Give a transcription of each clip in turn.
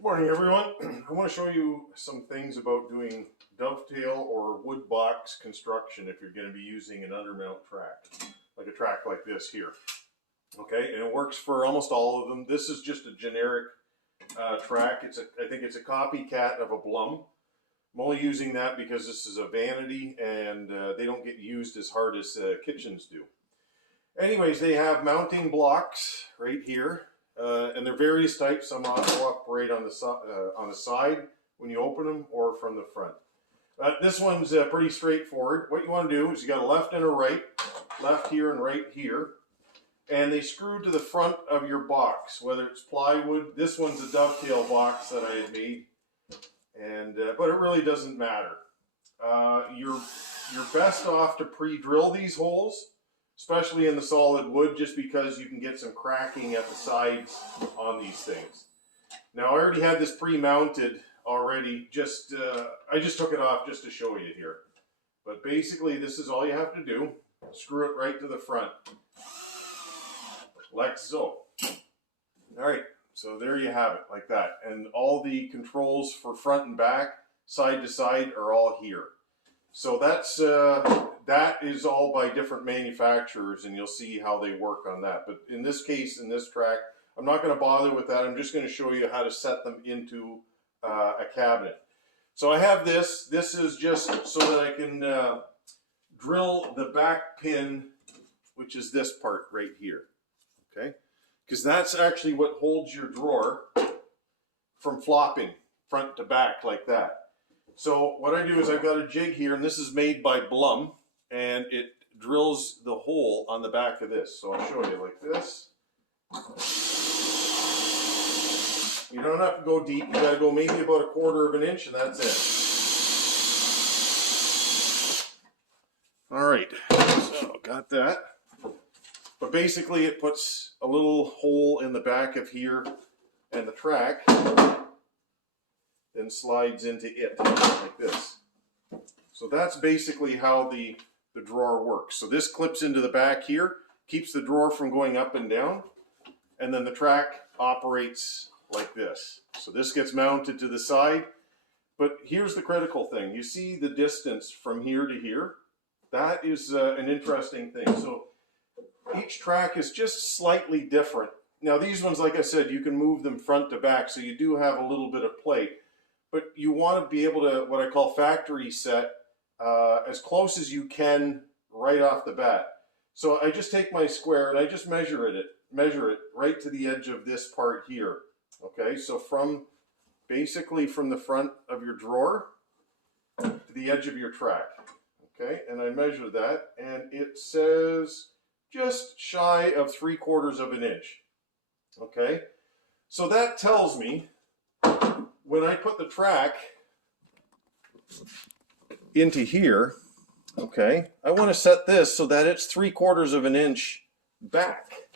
Good morning, everyone. I want to show you some things about doing dovetail or wood box construction if you're going to be using an undermount track, like a track like this here. Okay, and it works for almost all of them. This is just a generic track. I think it's a copycat of a Blum. I'm only using that because this is a vanity and they don't get used as hard as kitchens do. Anyways, they have mounting blocks right here. And they're various types. Some operate on the side when you open them, or from the front. This one's pretty straightforward. What you want to do is you got a left and a right, left here and right here, and they screw to the front of your box, whether it's plywood. This one's a dovetail box that I had made, and but it really doesn't matter. You're best off to pre-drill these holes, especially in the solid wood, just because you can get some cracking at the sides on these things. Now, I already had this pre-mounted already. I just took it off just to show you here. But basically, this is all you have to do. Screw it right to the front. Like so. All right, so there you have it, like that. And all the controls for front and back, side to side, are all here. So that is all by different manufacturers, and you'll see how they work on that. But in this case, in this track, I'm not going to bother with that. I'm just going to show you how to set them into a cabinet. So I have this. This is just so that I can drill the back pin, which is this part right here. Okay? Because that's actually what holds your drawer from flopping front to back like that. So what I do is I've got a jig here, and this is made by Blum, and it drills the hole on the back of this. So I'll show you like this. You don't have to go deep. You got to go maybe about 1/4 of an inch, and that's it. All right, so got that. But basically it puts a little hole in the back of here, and the track then slides into it like this. So that's basically how the drawer works. So this clips into the back here, keeps the drawer from going up and down, and then the track operates like this. So this gets mounted to the side, but here's the critical thing. You see the distance from here to here? That is an interesting thing. So each track is just slightly different. Now these ones, like I said, you can move them front to back, so you do have a little bit of play. But you want to be able to, what I call factory set, as close as you can right off the bat. So I just take my square and I just measure it right to the edge of this part here. Okay, so basically from the front of your drawer to the edge of your track. Okay, and I measure that, and it says just shy of 3/4 of an inch. Okay, so that tells me when I put the track into here, okay, I want to set this so that it's 3/4 of an inch back.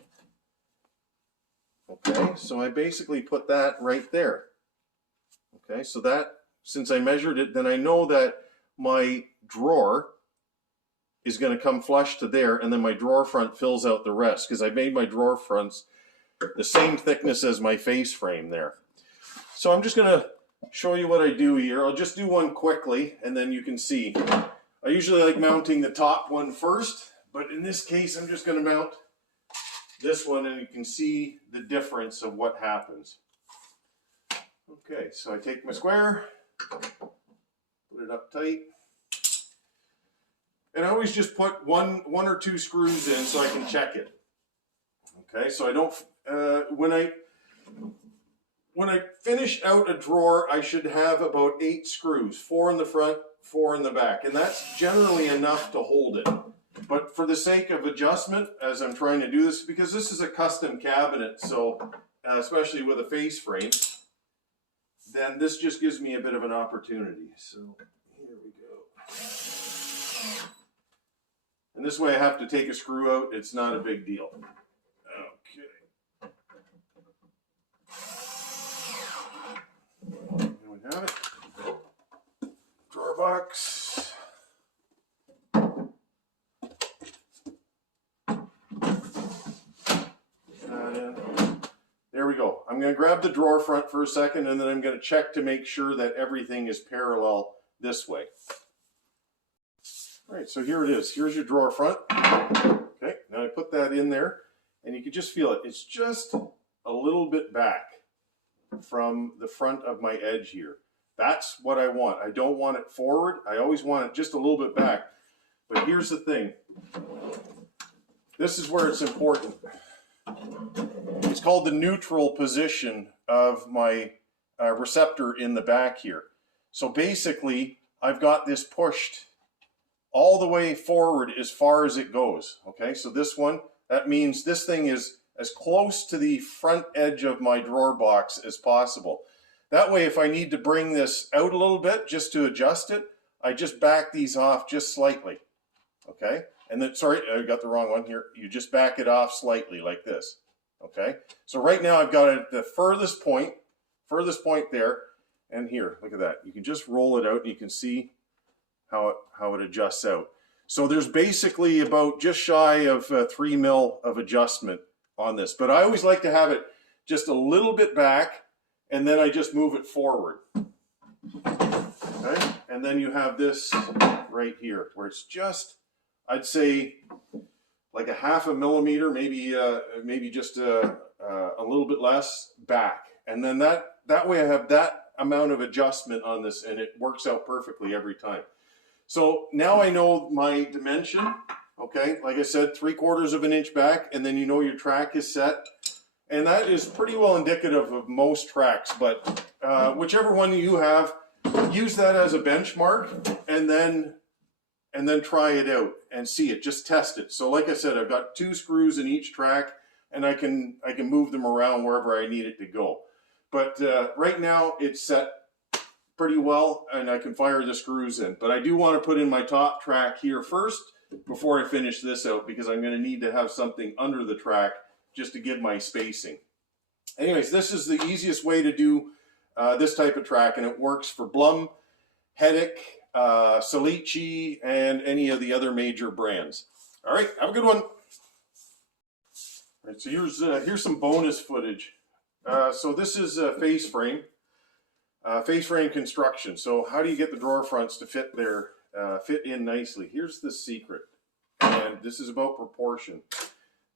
Okay, so I basically put that right there. Okay, so that, since I measured it, then I know that my drawer is going to come flush to there, and then my drawer front fills out the rest, because I made my drawer fronts the same thickness as my face frame there. So I'm just going to show you what I do here. I'll just do one quickly, and then you can see. I usually like mounting the top one first, but in this case I'm just going to mount this one, and you can see the difference of what happens. Okay, so I take my square, put it up tight, and I always just put one or two screws in so I can check it. Okay, so I don't, when I finish out a drawer, I should have about 8 screws, 4 in the front, 4 in the back, and that's generally enough to hold it. But for the sake of adjustment, as I'm trying to do this, because this is a custom cabinet, so especially with a face frame, then this just gives me a bit of an opportunity. So here we go. And this way I have to take a screw out. It's not a big deal. Okay. Here we have it. Drawer box. There we go. I'm going to grab the drawer front for a second, and then I'm going to check to make sure that everything is parallel this way. All right, so here it is. Here's your drawer front. Okay, now I put that in there, and you can just feel it. It's just a little bit back from the front of my edge here. That's what I want. I don't want it forward. I always want it just a little bit back. But here's the thing. This is where it's important. It's called the neutral position of my receptor in the back here. So basically, I've got this pushed all the way forward as far as it goes. Okay, so this one, that means this thing is as close to the front edge of my drawer box as possible. That way, if I need to bring this out a little bit just to adjust it, I just back these off just slightly. Okay, and then, sorry, I got the wrong one here. You just back it off slightly like this. Okay, so right now I've got it at the furthest point there, and here, look at that. You can just roll it out and you can see how it adjusts out. So there's basically about just shy of 3 mil of adjustment on this, but I always like to have it just a little bit back, and then I just move it forward. Okay, and then you have this right here where it's just, I'd say, like a 0.5 millimeter, maybe just a little bit less back, and then that way I have that amount of adjustment on this, and it works out perfectly every time. So now I know my dimension. Okay, like I said, 3/4 of an inch back, and then you know your track is set, and that is pretty well indicative of most tracks. But whichever one you have, use that as a benchmark, and then try it out and see it. Just test it. So like I said, I've got 2 screws in each track, and I can move them around wherever I need it to go. But right now it's set pretty well, and I can fire the screws in. But I do want to put in my top track here first before I finish this out, because I'm going to need to have something under the track just to give my spacing. Anyways, this is the easiest way to do this type of track, and it works for Blum, Heddick, Salici, and any of the other major brands. All right, have a good one. All right, so here's some bonus footage. So this is a face frame construction. So how do you get the drawer fronts to fit in nicely? Here's the secret, and this is about proportion.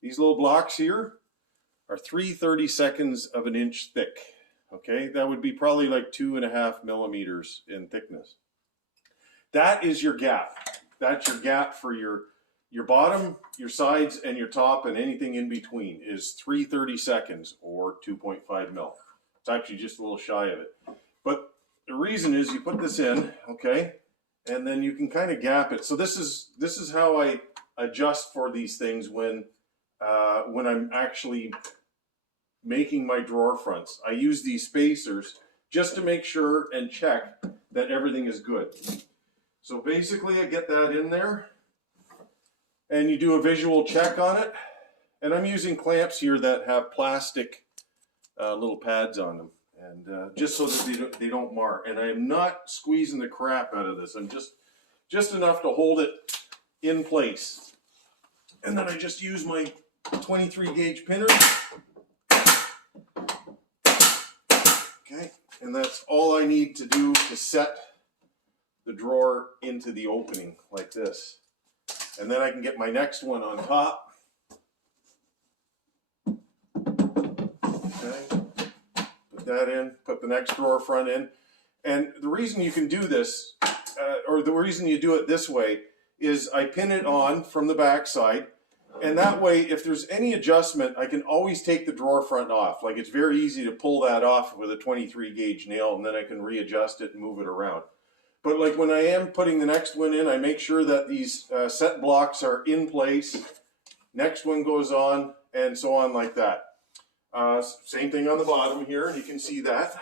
These little blocks here are 3/32 of an inch thick. Okay, that would be probably like 2.5 millimeters in thickness. That is your gap. That's your gap for your bottom, your sides, and your top, and anything in between is 3/32 or 2.5 mil. It's actually just a little shy of it. But the reason is you put this in, okay, and then you can kind of gap it. So this is how I adjust for these things when I'm actually making my drawer fronts. I use these spacers just to make sure and check that everything is good. So basically I get that in there, and you do a visual check on it. And I'm using clamps here that have plastic little pads on them, and just so that they don't mar. And I am not squeezing the crap out of this. I'm just enough to hold it in place. And then I just use my 23 gauge pinner. Okay, and that's all I need to do to set the drawer into the opening like this. And then I can get my next one on top. Okay, put that in, put the next drawer front in. And the reason you can do this, or the reason you do it this way, is I pin it on from the back side. And that way, if there's any adjustment, I can always take the drawer front off. Like, it's very easy to pull that off with a 23 gauge nail, and then I can readjust it and move it around. But like when I am putting the next one in, I make sure that these set blocks are in place. Next one goes on, and so on like that. Same thing on the bottom here, and you can see that.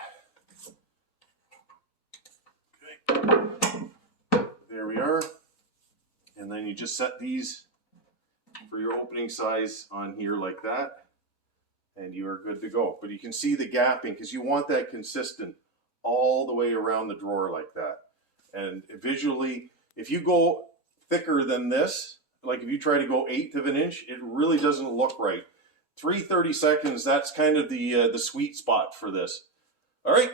Okay. There we are. And then you just set these for your opening size on here like that, and you are good to go. But you can see the gapping, because you want that consistent all the way around the drawer like that. And visually, if you go thicker than this, like if you try to go 1/8 of an inch, it really doesn't look right. 3 30 seconds, that's kind of the sweet spot for this. All right,